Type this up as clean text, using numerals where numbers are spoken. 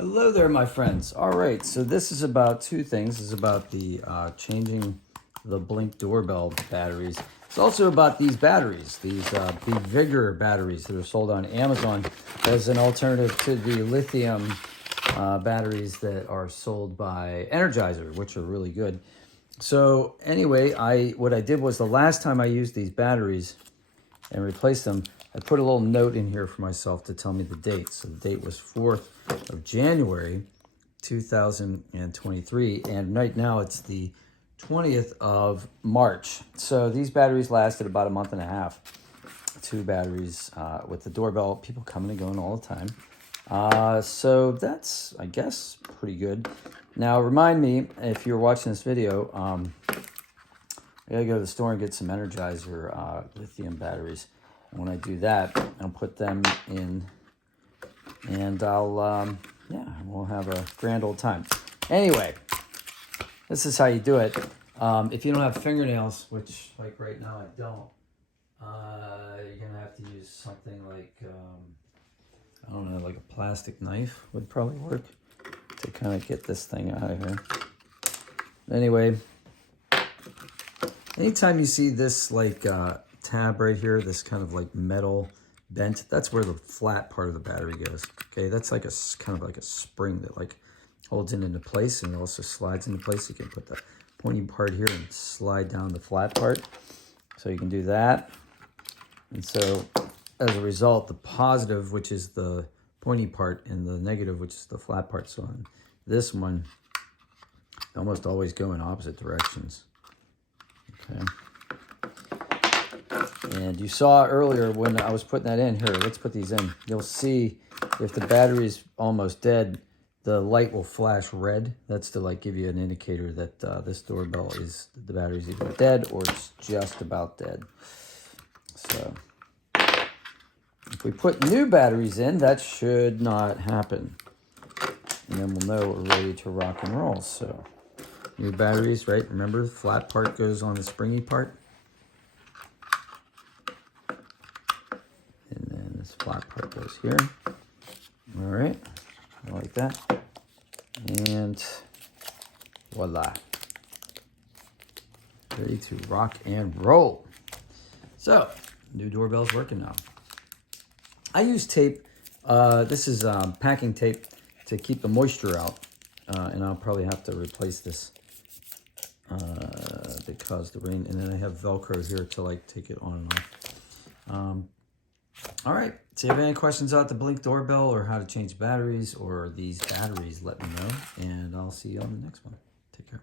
Hello there, my friends. All right, so this is about two things. This is about the changing the Blink doorbell batteries. It's also about these batteries, these Bevigor batteries that are sold on Amazon as an alternative to the lithium batteries that are sold by Energizer, which are really good. So anyway, what I did was the last time I used these batteries and replaced them, I put a little note in here for myself to tell me the date. So the date was 4th of January, 2023. And right now it's the 20th of March. So these batteries lasted about a month and a half. Two batteries with the doorbell, people coming and going all the time. So that's, I guess, pretty good. Now, remind me, if you're watching this video, I gotta go to the store and get some Energizer lithium batteries. And when I do that, I'll put them in, and we'll have a grand old time. Anyway, this is how you do it. If you don't have fingernails, which like right now I don't, you're gonna have to use something like, I don't know, like a plastic knife would probably work to kind of get this thing out of here. Anyway, anytime you see this like tab right here, this kind of like metal bent, that's where the flat part of the battery goes. Okay, that's like a kind of like a spring that like holds it into place, and it also slides into place. You can put the pointy part here and slide down the flat part. So you can do that. And so as a result, the positive, which is the pointy part, and the negative, which is the flat part. So on this one, almost always go in opposite directions. Okay. And you saw earlier when I was putting that in here, let's put these in. You'll see if the battery's almost dead, the light will flash red. That's to like give you an indicator that this doorbell is, the battery's either dead or it's just about dead. So if we put new batteries in, that should not happen. And then we'll know we're ready to rock and roll. So new batteries, right? Remember, the flat part goes on the springy part. And then this flat part goes here. All right, like that. And voila. Ready to rock and roll. So, new doorbell's working now. I use tape. This is packing tape to keep the moisture out. And I'll probably have to replace this because the rain, and then I have Velcro here to like take it on and off. All right, so if you have any questions about the Blink doorbell or how to change batteries or these batteries, let me know, and I'll see you on the next one. Take care.